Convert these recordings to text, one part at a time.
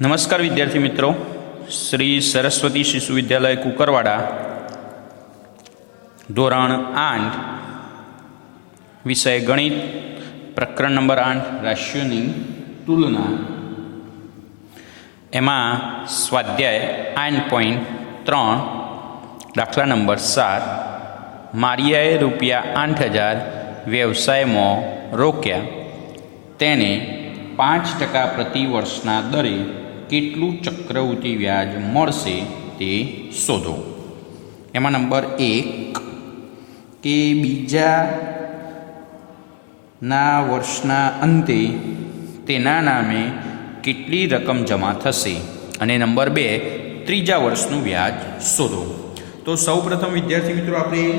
નમસ્કાર વિદ્યાર્થી મિત્રો. શ્રી સરસ્વતી શિશુ વિદ્યાલય કુકરવાડા, ધોરણ આઠ, વિષય ગણિત, પ્રકરણ નંબર આઠ રાશિઓની તુલના. એમાં સ્વાધ્યાય આઠ પોઈન્ટ ત્રણ, દાખલા નંબર સાત, મારિયાએ રૂપિયા આઠ હજાર વ્યવસાયમાં રોક્યા. તેને પાંચ ટકા પ્રતિ વર્ષના દરે કેટલું ચક્રવૃત્તિ વ્યાજ મળશે તે શોધો. એમાં નંબર એક કે બીજા ના વર્ષના અંતે તેના નામે કેટલી રકમ જમા થશે? અને નંબર બે, ત્રીજા વર્ષનું વ્યાજ શોધો. તો સૌપ્રથમ વિદ્યાર્થી મિત્રો, આપણે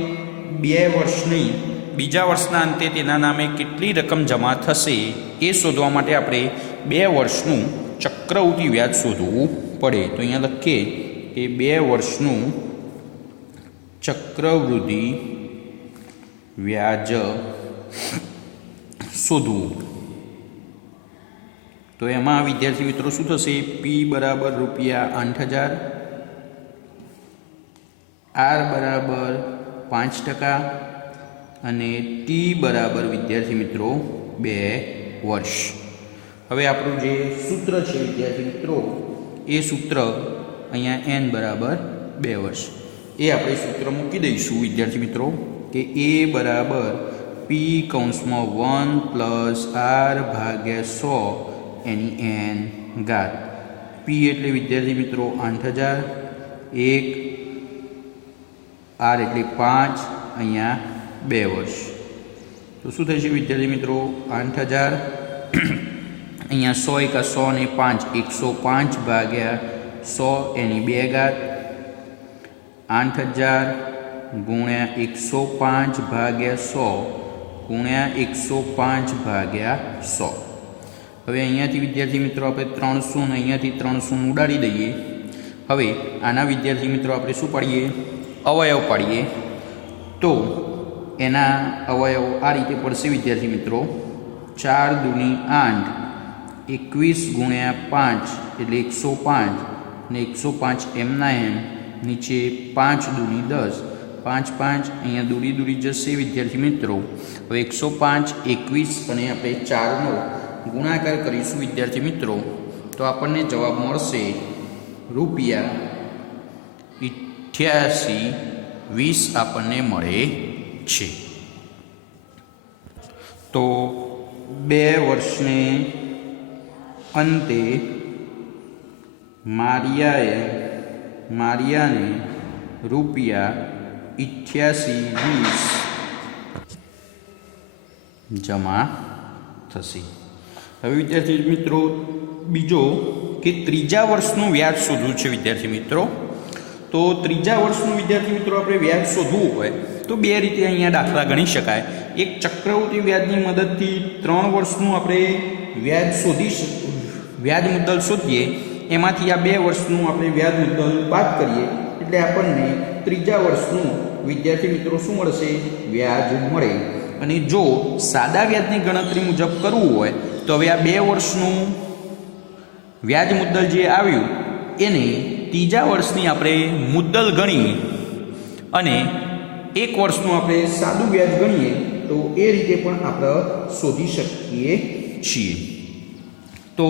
બે વર્ષની બીજા વર્ષના અંતે તેના નામે કેટલી રકમ જમા થશે એ શોધવા માટે આપણે બે વર્ષનું ચક્રવૃત્તિ વ્યાજ શોધવું પડે. તો અહીંયા લખીએ કે બે વર્ષનું ચક્રવૃદ્ધિ વ્યાજ શોધવું. તો એમાં વિદ્યાર્થી મિત્રો શું થશે? પી બરાબર રૂપિયા આઠ હજાર. આર બરાબર પાંચ ટકા. અને ટી બરાબર વિદ્યાર્થી મિત્રો બે વર્ષ. હવે આપણું જે સૂત્ર છે, વિદ્યાર્થી મિત્રો, એ સૂત્ર અહીંયા એન બરાબર બે વર્ષ. એ આપણે સૂત્ર મૂકી દઈશું, વિદ્યાર્થી મિત્રો, કે એ બરાબર પી કૌંસમાં વન પ્લસ આર ભાગ્યા સો એની એન ઘાત. પી એટલે, વિદ્યાર્થી મિત્રો, આઠ હજાર. એક આર એટલે પાંચ, અહીંયા બે વર્ષ. તો શું થશે, વિદ્યાર્થી મિત્રો, આઠ હજાર? અહીંયા સો એકા સો ને પાંચ, એકસો પાંચ ભાગ્યા સો એની બે ઘાત આઠ હજાર ગુણ્યા એકસો પાંચ ભાગ્યા સો, ગુણ્યા એકસો પાંચ ભાગ્યા સો. હવે અહીંયાથી વિદ્યાર્થી મિત્રો આપણે ત્રણસો ને અહીંયાથી ત્રણસો ઉડાડી દઈએ. હવે આના વિદ્યાર્થી મિત્રો આપણે શું પાડીએ? અવયવ પાડીએ. તો એના અવયવો આ રીતે પડશે વિદ્યાર્થી મિત્રો. ચાર દૂની આઠ. એકવીસ ગુણ્યા પાંચ એટલે એકસો પાંચ ને એકસો પાંચ એમના એમ, નીચે પાંચ દૂની દસ. પાંચ પાંચ અહીંયા દૂરી દૂરી જશે, વિદ્યાર્થી મિત્રો. હવે એકસો પાંચ, એકવીસ અને આપણે ચારનો ગુણાકાર કરીશું, વિદ્યાર્થી મિત્રો. તો આપણને જવાબ મળશે રૂપિયા અઠ્યાસી વીસ આપણને મળે છે. તો બે વર્ષને અંતે મારિયાએ મારિયાને રૂપિયા ઇઠ્યાસી વીસ જમા થશે. હવે વિદ્યાર્થી મિત્રો, બીજો કે ત્રીજા વર્ષનું વ્યાજ શોધવું છે વિદ્યાર્થી મિત્રો. તો ત્રીજા વર્ષનું વિદ્યાર્થી મિત્રો આપણે વ્યાજ શોધવું હોય, તો બે રીતે અહીંયા દાખલા ગણી શકાય. એક ચક્રવૃત્તિ વ્યાજની મદદથી ત્રણ વર્ષનું આપણે વ્યાજ શોધી વ્યાજ મુદ્દલ શોધીએ, એમાંથી આ બે વર્ષનું આપણે વ્યાજ મુદ્દલ બાદ કરીએ, એટલે આપણને ત્રીજા વર્ષનું વિદ્યાર્થી મિત્રો શું મળશે? વ્યાજ મળે. અને જો સાદા વ્યાજની ગણતરી મુજબ કરવું હોય, તો હવે આ બે વર્ષનું વ્યાજ મુદ્દલ જે આવ્યું, એને ત્રીજા વર્ષની આપણે મુદ્દલ ગણીએ. અને એક વર્ષનું આપણે સાદું વ્યાજ ગણીએ, તો એ રીતે પણ આપણે શોધી શકીએ છીએ. તો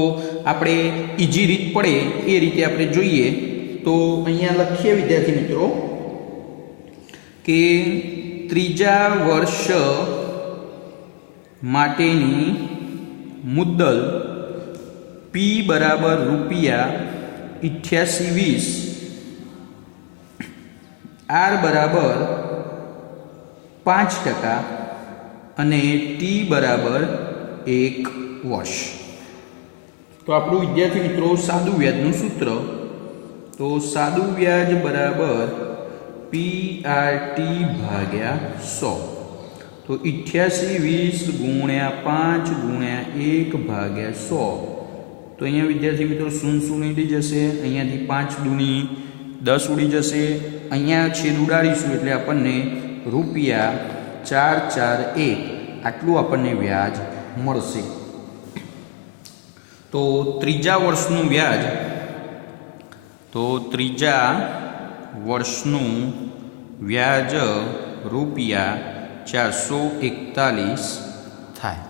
આપણે ઈજી રીત પડે એ રીતે આપણે જોઈએ. તો અહીંયા લખીએ વિદ્યાર્થી મિત્રો કે ત્રીજા વર્ષ માટેની મુદ્દલ પી બરાબર રૂપિયા અઠ્યાસી વીસ. આર બરાબર પાંચ ટકા અને ટી બરાબર એક વર્ષ. તો આપણું વિદ્યાર્થી મિત્રો સાદું વ્યાજનું સૂત્ર તો સાદું વ્યાજ બરાબર પી આર ટી ભાગ્યા સો. તો અઠ્યાસી વીસ ગુણ્યા પાંચ ગુણ્યા એક ભાગ્યા સો. તો અહીંયા વિદ્યાર્થી મિત્રો શૂન્ય શૂન્ય ઉડી જશે? અહીંયાથી પાંચ દૂણી દસ ઉડી જશે. અહીંયા છેદ ઉડાડીશું એટલે આપણને રૂપિયા ચાર ચાર એક. આટલું આપણને વ્યાજ મળશે. તો ત્રીજા વર્ષનું વ્યાજ, તો ત્રીજા વર્ષનું વ્યાજ રૂપિયા ચારસો એકતાલીસ થાય.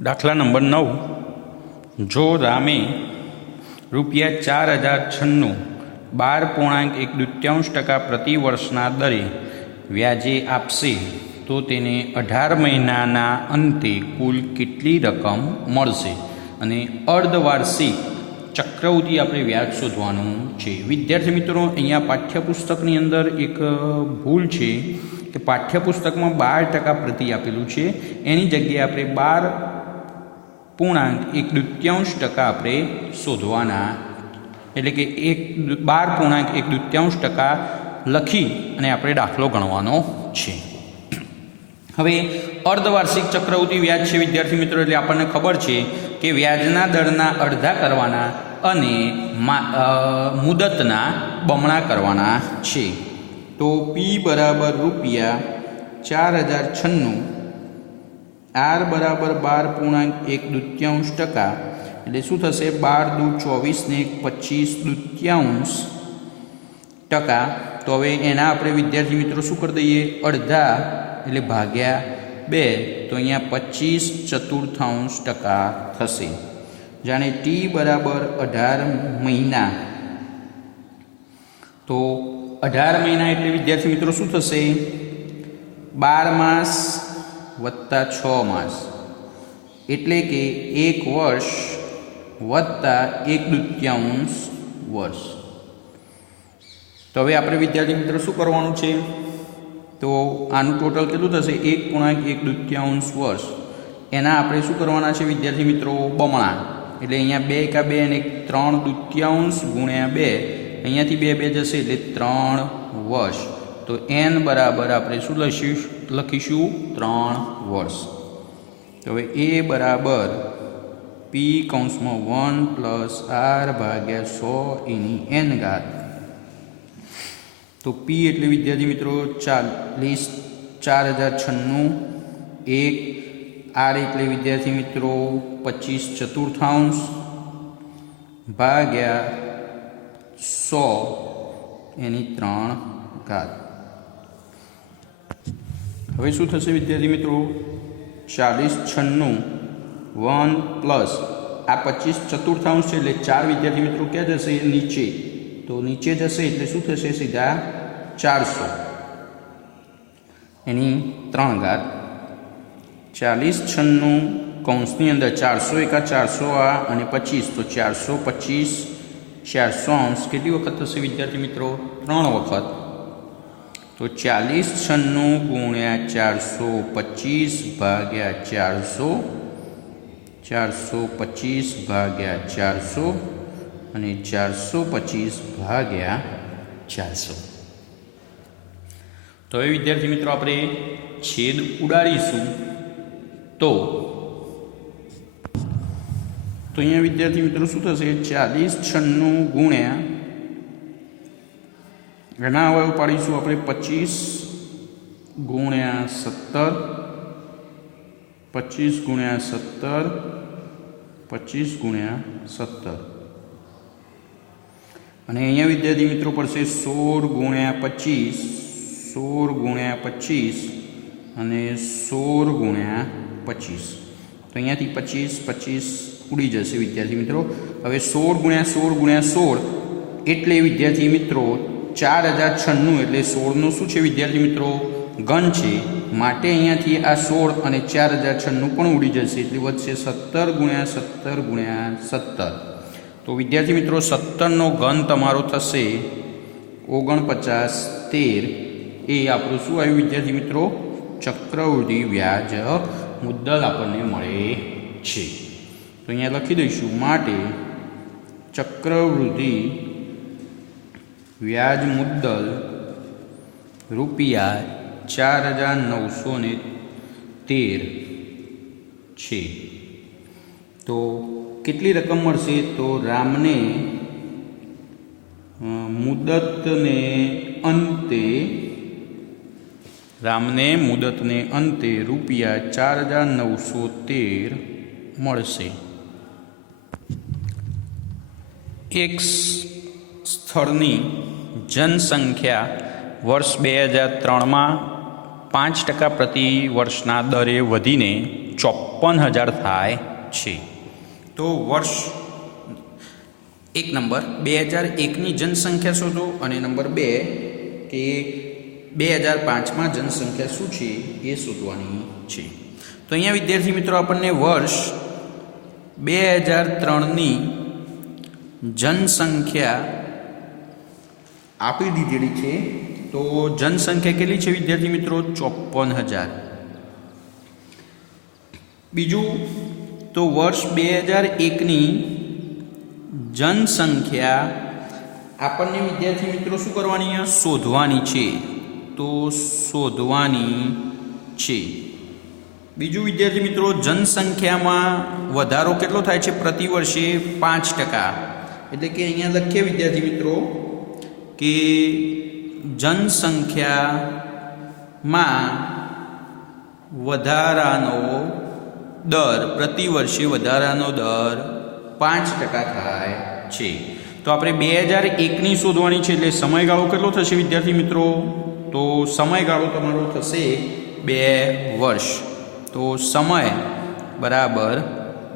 દાખલા નંબર નવ. જો રામે રૂપિયા ચાર હજાર છન્નું બાર પૂર્ણાંક એક દૃત્યાંશ ટકા પ્રતિ વર્ષના દરે વ્યાજે આપશે તો તેને અઢાર મહિનાના અંતે કુલ કેટલી રકમ મળશે? અને અર્ધવાર્ષિક ચક્રવૃત્તિ આપણે વ્યાજ શોધવાનું છે. વિદ્યાર્થી મિત્રો, અહીંયા પાઠ્યપુસ્તકની અંદર એક ભૂલ છે કે પાઠ્યપુસ્તકમાં બાર ટકા પ્રતિ આપેલું છે. એની જગ્યાએ આપણે બાર પૂર્ણાંક એક દૃત્યાંશ ટકા આપણે શોધવાના, એટલે કે એક બાર પૂર્ણાંક એક દૃત્યાંશ ટકા લખી અને આપણે દાખલો ગણવાનો છે. હવે અર્ધવાર્ષિક ચક્રવૃત્તિ વ્યાજ છે, વિદ્યાર્થી મિત્રો, એટલે આપણને ખબર છે કે વ્યાજના દરના અડધા કરવાના અને મુદતના બમણા કરવાના છે. તો પી બરાબર રૂપિયા ચાર હજાર છન્નું આર બરાબર બાર પૂર્ણાંક એક દુત્યાંશ ટકા, એટલે શું થશે? બાર દુ ચોવીસ ને એક પચીસ દુત્યાંશ ટકા. તો હવે એના આપણે વિદ્યાર્થી મિત્રો શું કરી દઈએ? અડધા એટલે ભાગ્યા બે, તો અહીંયા પચીસ ચતુર્થાંશ ટકા થશે. જાણે ટી બરાબર અઢાર મહિના. તો અઢાર મહિના એટલે વિદ્યાર્થી મિત્રો શું થશે? બાર માસ વત્તા છ માસ. એટલે કે એક વર્ષ વત્તા એક દૃત્યાંશ વર્ષ. તો હવે આપણે વિદ્યાર્થી મિત્રો શું કરવાનું છે? તો આનું ટોટલ કેટલું થશે? એક પૂર્ણાંક એક દૃત્યાંશ વર્ષ. એના આપણે શું કરવાના છે વિદ્યાર્થી મિત્રો? બમણા. એટલે અહીંયા બે એકા બે અને ત્રણ દૃત્યાંશ ગુણ્યા બે. અહીંયાથી બે બે જશે એટલે ત્રણ વર્ષ. તો એન બરાબર આપણે શું લખીશું? લખીશું ત્રણ વર્ષ. તો હવે એ બરાબર પી કૌંસમાં વન પ્લસ આર ભાગ્યા સો એની એન ઘાત. તો પી એટલે વિદ્યાર્થી મિત્રો ચાલીસ, ચાર હજાર છન્નું, એક, આર એટલે વિદ્યાર્થી મિત્રો પચીસ ચતુર્થાંશ, ભાગ્યા સો, એની ત્રણ ઘાત. હવે શું થશે વિદ્યાર્થી મિત્રો? ચાલીસ છન્નું, વન પ્લસ, આ પચીસ ચતુર્થાંશ છે એટલે ચાર વિદ્યાર્થી મિત્રો ક્યાં જશે? નીચે. તો નીચે જશે એટલે શું થશે? સીધા ચારસો. એની ત્રણ ઘાત. ચાલીસ છન્નું કૌંસની અંદર ચારસો એકા ચારસો આ અને પચીસ, તો ચારસો પચીસ, ચારસો અંશ. કેટલી વખત થશે વિદ્યાર્થી મિત્રો? ત્રણ વખત. તો ચાલીસ છન્નું ગુણ્યા ચારસો પચીસ ભાગ્યા ચારસો ચારસો પચીસ ભાગ્યા ચારસો, અને ચારસો પચીસ ભાગ્યા ચારસો. તો હવે વિદ્યાર્થી મિત્રો આપણે છેદ ઉડાડીશું. તો તો અહીંયા વિદ્યાર્થી મિત્રો શું થશે? ચાલીસ છન્નું ગુણ્યા ઘણા અવયવ પાડીશું આપણે પચીસ ગુણ્યા સત્તર, પચીસ ગુણ્યા સત્તર, પચીસ ગુણ્યા સત્તર. અને અહીંયા વિદ્યાર્થી મિત્રો પડશે સોળ ગુણ્યા પચીસ. સોળ ગુણ્યા પચીસ અને સોળ ગુણ્યા પચીસ. તો અહીંયાથી પચીસ પચીસ ઉડી જશે વિદ્યાર્થી મિત્રો. હવે સોળ ગુણ્યા સોળ ગુણ્યા સોળ એટલે વિદ્યાર્થી મિત્રો ચાર હજાર છન્નું એટલે સોળનું શું છે વિદ્યાર્થી મિત્રો? ઘન છે. માટે અહીંયાથી આ સોળ અને ચાર હજાર છન્નું પણ ઉડી જશે એટલે વધશે સત્તર ગુણ્યા સત્તર ગુણ્યા સત્તર. તો વિદ્યાર્થી મિત્રો સત્તરનો ઘન તમારો થશે ઓગણપચાસ તેર. એ આપણું શું આવ્યું, વિદ્યાર્થી મિત્રો? ચક્રવૃદ્ધિ વ્યાજ મુદ્દલ આપણને મળે છે. તો અહીંયા લખી દઈશું, માટે ચક્રવૃદ્ધિ વ્યાજ મુદ્દલ રૂપિયા ચાર હજાર નવસો ને તેર છે. તો કેટલી રકમ મળશે? તો રામને મુદતને અંતે રામને મુદતને અંતે રૂપિયા ચાર હજાર નવસો તેર મળશે. એક સ્થળની જનસંખ્યા વર્ષ બે હજાર ત્રણમાં પાંચ ટકા પ્રતિ વર્ષના દરે વધીને ચોપ્પન હજાર થાય છે. તો વર્ષ એક નંબર, બે હજાર એકની જનસંખ્યા શોધો અને નંબર બે કે બે હજાર પાંચમાં જનસંખ્યા શું છે એ શોધવાની છે. તો અહીંયા વિદ્યાર્થી મિત્રો આપણને વર્ષ બે હજાર ત્રણની જનસંખ્યા આપી દીધેલી છે. તો જનસંખ્યા કેટલી છે વિદ્યાર્થી મિત્રો? ચોપન હજાર. બીજું, તો વર્ષ બે હજાર એકની જનસંખ્યા આપણને વિદ્યાર્થી મિત્રો શું કરવાની? શોધવાની છે? તો શોધવાની છે. બીજું વિદ્યાર્થી મિત્રો, જનસંખ્યામાં વધારો કેટલો થાય છે? પ્રતિ વર્ષે પાંચ ટકા. એટલે કે અહીંયા લખીએ વિદ્યાર્થી મિત્રો કે જનસંખ્યામાં વધારાનો દર, પ્રતિ વર્ષે વધારાનો દર પાંચ ટકા થાય છે. તો આપણે બે હજાર એકની શોધવાની છે, એટલે સમયગાળો કેટલો થશે વિદ્યાર્થી મિત્રો? તો સમયગાળો તમારો થશે બે વર્ષ. તો સમય બરાબર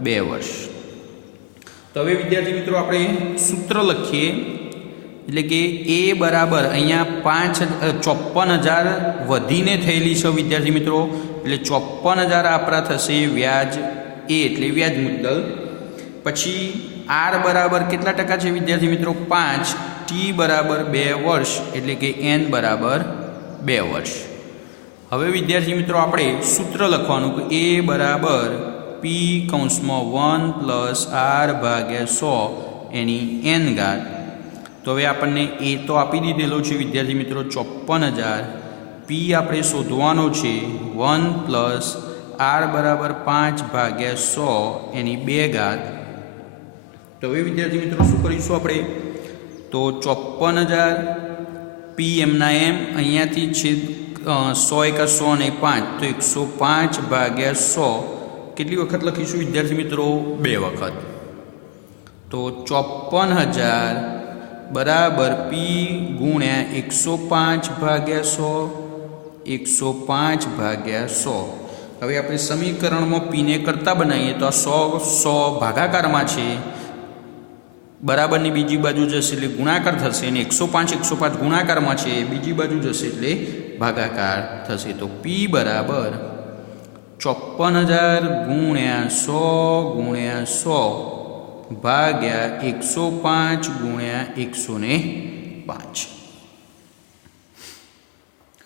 બે વર્ષ. તો હવે વિદ્યાર્થી મિત્રો આપણે સૂત્ર લખીએ. એટલે કે એ બરાબર અહીંયા પાંચ ચોપ્પન હજાર વધીને થયેલી છે વિદ્યાર્થી મિત્રો. એટલે ચોપ્પન હજાર આપણા થશે વ્યાજ એ, એટલે વ્યાજ મુદ્દલ. પછી આર બરાબર કેટલા ટકા છે વિદ્યાર્થી મિત્રો? પાંચ. ટી બરાબર બે વર્ષ, એટલે કે એન બરાબર બે વર્ષ. હવે વિદ્યાર્થી મિત્રો, આપણે સૂત્ર લખવાનું કે એ બરાબર પી કૌંસમાં વન પ્લસ આર ભાગ્યા સો એની એન ઘાત. તો હવે આપણને એ તો આપી દીધેલો છે વિદ્યાર્થી મિત્રો, ચોપ્પન હજાર. પી આપણે શોધવાનો છે વન પ્લસ આર બરાબર પાંચ ભાગ્યા સો એની બે ઘાત. તો હવે વિદ્યાર્થી મિત્રો, શું કરીશું આપણે? તો ચોપ્પન હજાર પી એમના એમ અહીંયાથી છે સો એકા સો અને પાંચ, તો એકસો પાંચ ભાગ્યા સો. કેટલી વખત લખીશું વિદ્યાર્થી મિત્રો? બે વખત. તો ચોપ્પન હજાર બરાબર પી ગુણ્યા એકસો પાંચ ભાગ્યા સો, એકસો પાંચ ભાગ્યા સો. હવે આપણે સમીકરણમાં પીને કરતા બનાવીએ તો આ સો સો ભાગાકારમાં છે. બરાબરની બીજી બાજુ જશે એટલે ગુણાકાર થશે અને એકસો પાંચ એકસો પાંચ ગુણાકારમાં છે બીજી બાજુ જશે એટલે ભાગાકાર થશે. તો પી બરાબર ચોપ્પન હજાર ગુણ્યા સો ગુણ્યા સો ભાગ્યા એકસો પાંચ ગુણ્યા એકસો ને પાંચ.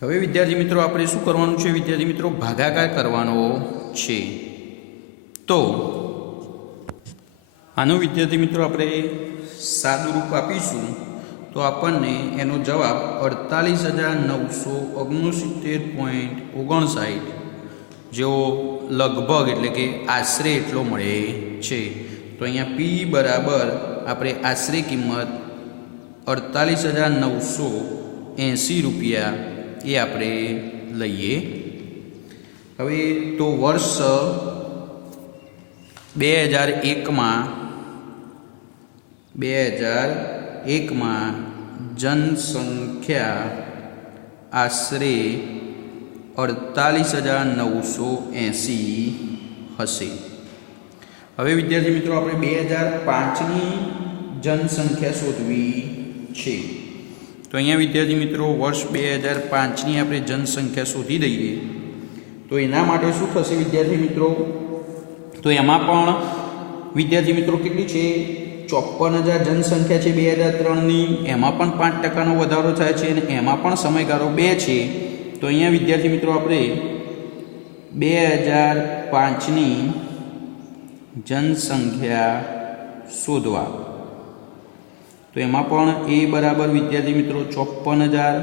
હવે વિદ્યાર્થી મિત્રો, આપણે શું કરવાનું છે? વિદ્યાર્થી મિત્રો, ભાગાકાર કરવાનો છે. તો આનો વિદ્યાર્થી મિત્રો આપણે સાદું રૂપ આપીશું તો આપણને એનો જવાબ અડતાલીસ હજાર નવસો ઓગણસિત્તેર પોઈન્ટ ઓગણસાઠ જેવો લગભગ એટલે કે આશરે એટલો મળે છે. તો અહીંયા પી બરાબર આપણે આશરે કિંમત અડતાલીસ હજાર નવસો એંસી રૂપિયા એ આપણે લઈએ. હવે તો વર્ષ બે હજાર એકમાં બે હજાર એકમાં જનસંખ્યા આશરે અડતાલીસ હજાર નવસો એંસી હશે. હવે વિદ્યાર્થી મિત્રો, આપણે બે હજાર પાંચની જનસંખ્યા શોધવી છે. તો અહીંયા વિદ્યાર્થી મિત્રો, વર્ષ બે હજાર પાંચની આપણે જનસંખ્યા શોધી દઈએ. તો એના માટે શું થશે વિદ્યાર્થી મિત્રો? તો એમાં પણ વિદ્યાર્થી મિત્રો કેટલી છે? ચોપન હજાર જનસંખ્યા છે બે હજાર ત્રણની. એમાં પણ પાંચ ટકાનો વધારો થાય છે અને એમાં પણ સમયગાળો બે છે. તો અહીંયા વિદ્યાર્થી મિત્રો આપણે બે હજાર પાંચની જનસંખ્યા શોધવા. તો એમાં પણ એ બરાબર વિદ્યાર્થી મિત્રો ચોપન હજાર.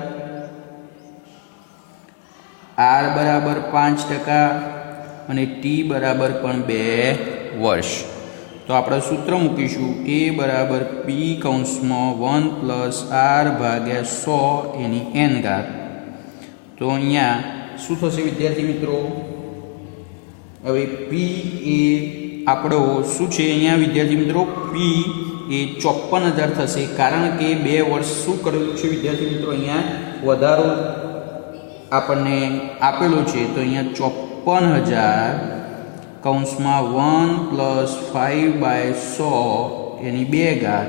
આર બરાબર પાંચ ટકા અને ટી બરાબર પણ બે વર્ષ. તો આપણે સૂત્ર મૂકીશું એ બરાબર પી કૌંસમાં વન પ્લસ આર ભાગ્યા સો એની એન ઘાત. તો અહીંયા શું થશે વિદ્યાર્થી મિત્રો? હવે પી એ આપણો શું છે અહીંયા વિદ્યાર્થી મિત્રો? પી એ ચોપન હજાર થશે કારણ કે બે વર્ષ શું કરેલું છે વિદ્યાર્થી મિત્રો અહીંયા? વધારો આપણને આપેલો છે. તો અહીંયા ચોપન હજાર કૌંસમાં વન પ્લસ ફાઇવ બાય સો એની બે ઘાત.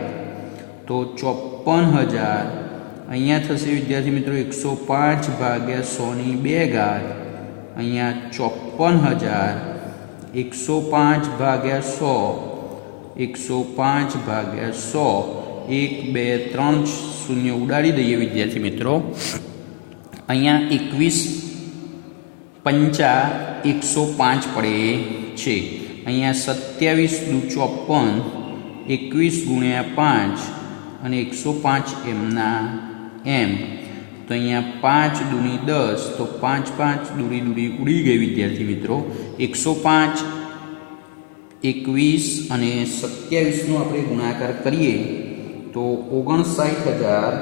તો ચોપન હજાર. અહીંયા થશે, વિદ્યાર્થી મિત્રો, એકસો પાંચ ભાગ્યા સોની બે ઘાત. અહીંયા ચોપન હજાર. એકસો પાંચ ભાગ્યા સો. એકસો પાંચ ભાગ્યા સો. એક, બે, ત્રણ શૂન્ય ઉડાડી દઈએ, વિદ્યાર્થી મિત્રો. અહીંયા એકવીસ પંચા એકસો પાંચ પડે. છે. અહીંયા સત્યાવીસ દુ ચોપન, એકવીસ ગુણ્યા પાંચ અને એકસો પાંચ એમના એમ. તો અહીંયા પાંચ દૂની દસ, તો પાંચ પાંચ દૂરી દૂરી ઉડી ગઈ વિદ્યાર્થી મિત્રો. એકસો પાંચ, એકવીસ અને સત્યાવીસનો આપણે ગુણાકાર કરીએ, તો ઓગણસાઠ હજાર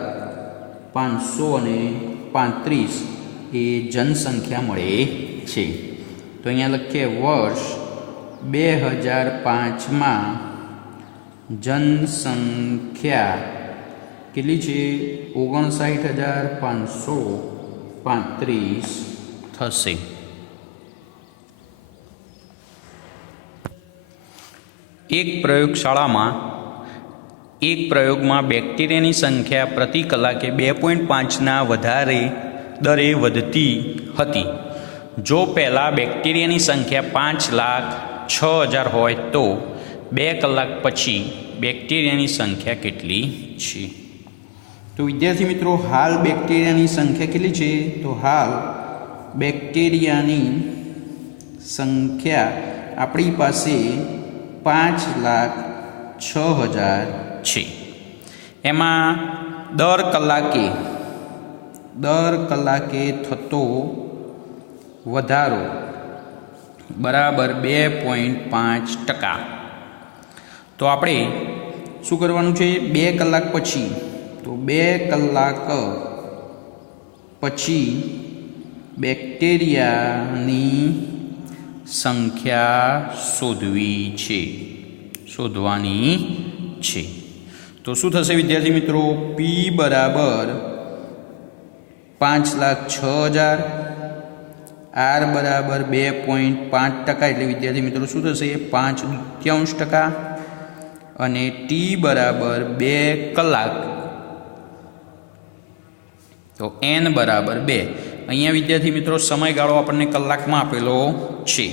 પાંચસો અને પાંત્રીસ એ જનસંખ્યા મળે છે. તો અહીંયા લખીએ વર્ષ બે હજાર પાંચમાં જનસંખ્યા કેટલી છે? ઓગણસાઠ હજાર પાંચસો પાંત્રીસ. થશે. એક પ્રયોગશાળામાં, એક પ્રયોગમાં બેક્ટેરિયાની સંખ્યા પ્રતિ કલાકે બે પોઈન્ટ પાંચના વધારે દરે વધતી હતી. જો પહેલાં બેક્ટેરિયાની સંખ્યા પાંચ લાખ છ હજાર હોય તો બે કલાક પછી બેક્ટેરિયાની સંખ્યા કેટલી છે? તો વિદ્યાર્થી મિત્રો, હાલ બેક્ટેરિયાની સંખ્યા કેટલી છે? તો હાલ બેક્ટેરિયાની સંખ્યા આપણી પાસે પાંચ લાખ છ હજાર છે. એમાં દર કલાકે દર કલાકે થતો વધારો બરાબર બે પોઈન્ટ પાંચ ટકા. તો આપણે શું કરવાનું છે? બે કલાક પછી. તો બે કલાક પછી બેક્ટેરિયાની સંખ્યા શોધવી છે. શોધવાની છે. તો શું થશે વિદ્યાર્થી મિત્રો? પી બરાબર પાંચ લાખ છ હજાર આર બરાબર બે પોઈન્ટ પાંચ ટકા એટલે વિદ્યાર્થી મિત્રો શું થશે? પાંચ દુત્યાંશ ટકા અને ટી બરાબર બે કલાક. તો એન બરાબર બે. અહીંયા વિદ્યાર્થી મિત્રો સમયગાળો આપણને કલાકમાં આપેલો છે.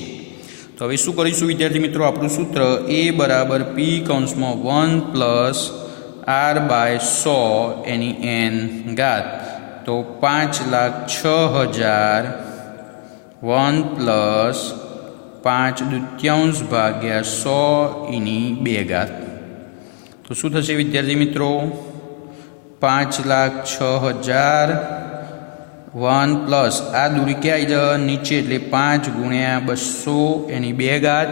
તો હવે શું કરીશું વિદ્યાર્થી મિત્રો? આપણું સૂત્ર એ બરાબર પી કૌંસમાં વન પ્લસ આર બાય સો એની એન ઘાત. તો પાંચ લાખ છ હજાર વન પ્લસ પાંચ દુત્યાંશ ભાગ્યા સો એની બે ઘાત. તો શું થશે વિદ્યાર્થી મિત્રો? પાંચ લાખ છ હજાર વન પ્લસ. આ દૂરી ક્યાં આવી નીચે એટલે પાંચ ગુણ્યા બસો એની બે ઘાત.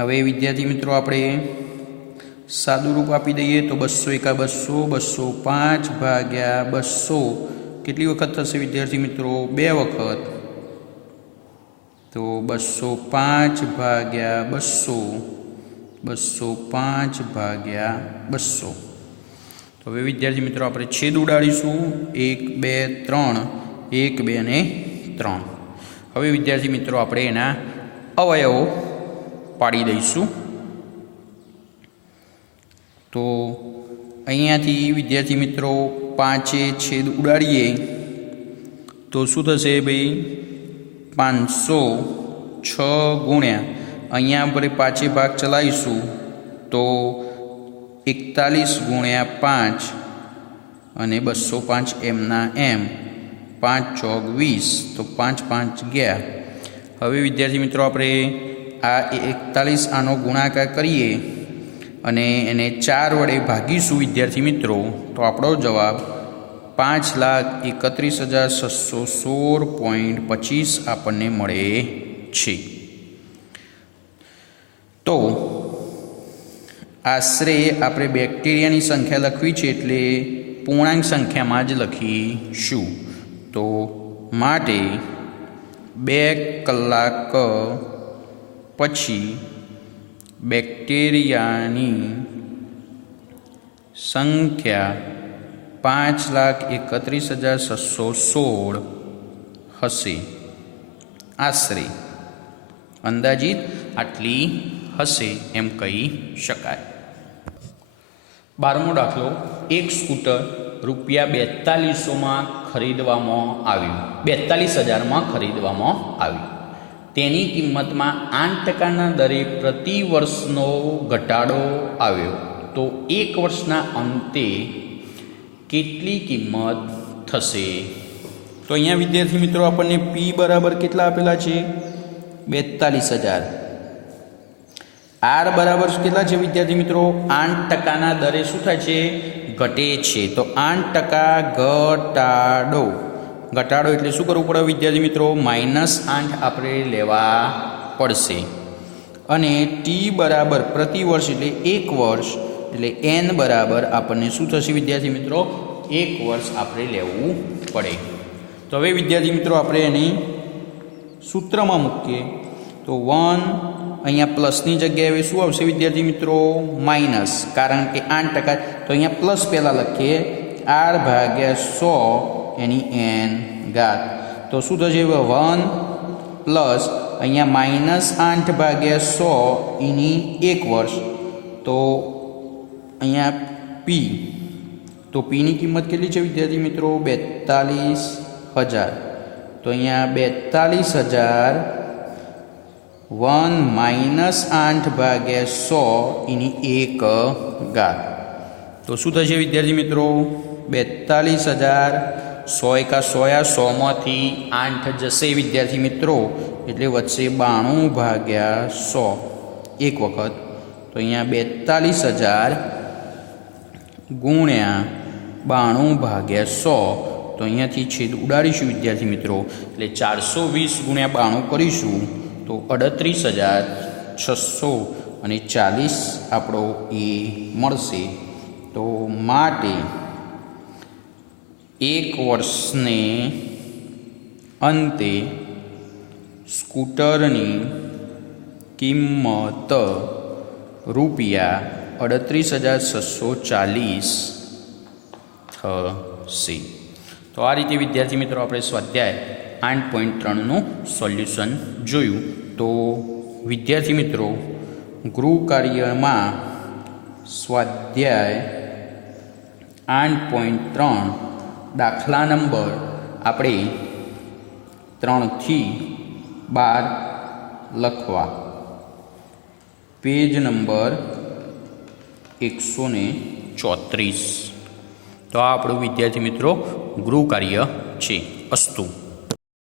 હવે વિદ્યાર્થી મિત્રો આપણે સાદું રૂપ આપી દઈએ તો બસો એકા બસો બસો પાંચ ભાગ્યા બસો. કેટલી વખત થશે વિદ્યાર્થી મિત્રો? બે વખત. તો બસો પાંચ ભાગ્યા બસો બસો પાંચ ભાગ્યા બસો. તો હવે વિદ્યાર્થી મિત્રો આપણે છેદ ઉડાડીશું. એક, બે, ત્રણ. એક, બે અને ત્રણ. હવે વિદ્યાર્થી મિત્રો આપણે એના અવયવો પાડી દઈશું. તો અહીંયાથી વિદ્યાર્થી મિત્રો પાંચે છેદ ઉડાડીએ, તો શું થશે ભાઈ? પાંચસો છ ગુણ્યા. અહીંયા આપણે પાંચે ભાગ ચલાવીશું. તો એકતાલીસ ગુણ્યા પાંચ અને બસો પાંચ એમના એમ. પાંચ ચોક વીસ, તો પાંચ પાંચ ગયા. હવે વિદ્યાર્થી મિત્રો આપણે આ એકતાલીસ આનો ગુણાકાર કરીએ. અને એને ચાર વડે ભાગીશું, વિદ્યાર્થી મિત્રો. તો આપણો જવાબ પાંચ લાખ એકત્રીસ હજાર છસો સોળ પોઈન્ટ પચીસ આપણને મળે છે. તો આશરે આપણે બેક્ટેરિયાની સંખ્યા લખવી છે એટલે પૂર્ણાંક સંખ્યામાં જ લખીશું. તો માટે બે કલાક પછી બેક્ટેરિયાની સંખ્યા પાંચ લાખ એકત્રીસ હજાર છસો સોળ હશે. આશરે. અંદાજિત આટલી હશે એમ કહી શકાય. બારમો દાખલો, એક સ્કૂટર રૂપિયા બેતાલીસોમાં ખરીદવામાં આવ્યું. બેતાલીસ હજારમાં ખરીદવામાં આવ્યું. તેની કિંમતમાં આઠ ટકાના દરે પ્રતિ વર્ષનો ઘટાડો આવ્યો. તો એક વર્ષના અંતે કેટલી કિંમત થશે? તો અહીંયા વિદ્યાર્થી મિત્રો, આપણને પી બરાબર કેટલા આપેલા છે? બેતાલીસ હજાર. આર બરાબર કેટલા છે વિદ્યાર્થી મિત્રો? આઠ ટકાના દરે શું થાય છે? ઘટે છે. તો આઠ ટકા ઘટાડો. ઘટાડો એટલે શું કરવું પડે વિદ્યાર્થી મિત્રો? માઇનસ આઠ આપણે લેવા પડશે. અને ટી બરાબર પ્રતિ વર્ષ એટલે એક વર્ષ, એટલે એન બરાબર આપણને શું થશે વિદ્યાર્થી મિત્રો? એક વર્ષ આપણે લેવું પડે. તો હવે વિદ્યાર્થી મિત્રો આપણે એની સૂત્રમાં મૂકીએ. તો વન અહીંયા પ્લસની જગ્યાએ શું આવશે વિદ્યાર્થી મિત્રો? માઇનસ કારણ કે આઠ ટકા. તો અહીંયા પ્લસ પહેલાં લખીએ. આર ભાગ્યા સો એની એન ઘાત. તો શું થશે વન પ્લસ અહીંયા માઇનસ આઠ ભાગ્યા સો એની એક વર્ષ. તો અહીંયા પી તો પીની કિંમત કેટલી છે વિદ્યાર્થી મિત્રો? બેતાલીસ હજાર. તો અહીંયા બેતાલીસ હજાર વન માઇનસ આઠ ભાગ્યા સો એની એક ઘાત. તો શું થશે વિદ્યાર્થી મિત્રો? બેતાલીસ હજાર સો એકા સોયા સોમાંથી આઠ જશે વિદ્યાર્થી મિત્રો, એટલે વચ્ચે બાણું ભાગ્યા સો. એક વખત. તો અહીંયા બેતાલીસ હજાર ગુણ્યા બાણું ભાગ્યા સો. તો અહીંયાથી છેદ ઉડાડીશું વિદ્યાર્થી મિત્રો. એટલે ચારસો વીસ ગુણ્યા બાણું કરીશું તો અડત્રીસ હજાર છસો અને ચાલીસ આપણો એ મળશે. તો માટે એક વર્ષને અંતે સ્કૂટરની કિંમત રૂપિયા અડત્રીસ હજાર છસો ચાલીસ થશે તો આ રીતે વિદ્યાર્થી મિત્રો આપણે સ્વાધ્યાય આઠ પોઈન્ટ ત્રણનું સોલ્યુશન જોયું તો વિદ્યાર્થી મિત્રો ગૃહ કાર્યમાં સ્વાધ્યાય આઠ પોઈન્ટ ત્રણ દાખલા નંબર આપણે ત્રણથી બાર લખવા. પેજ નંબર એકસો ને ચોત્રીસ. તો આ આપણું વિદ્યાર્થી મિત્રો ગૃહ કાર્ય છે, અસ્તુ.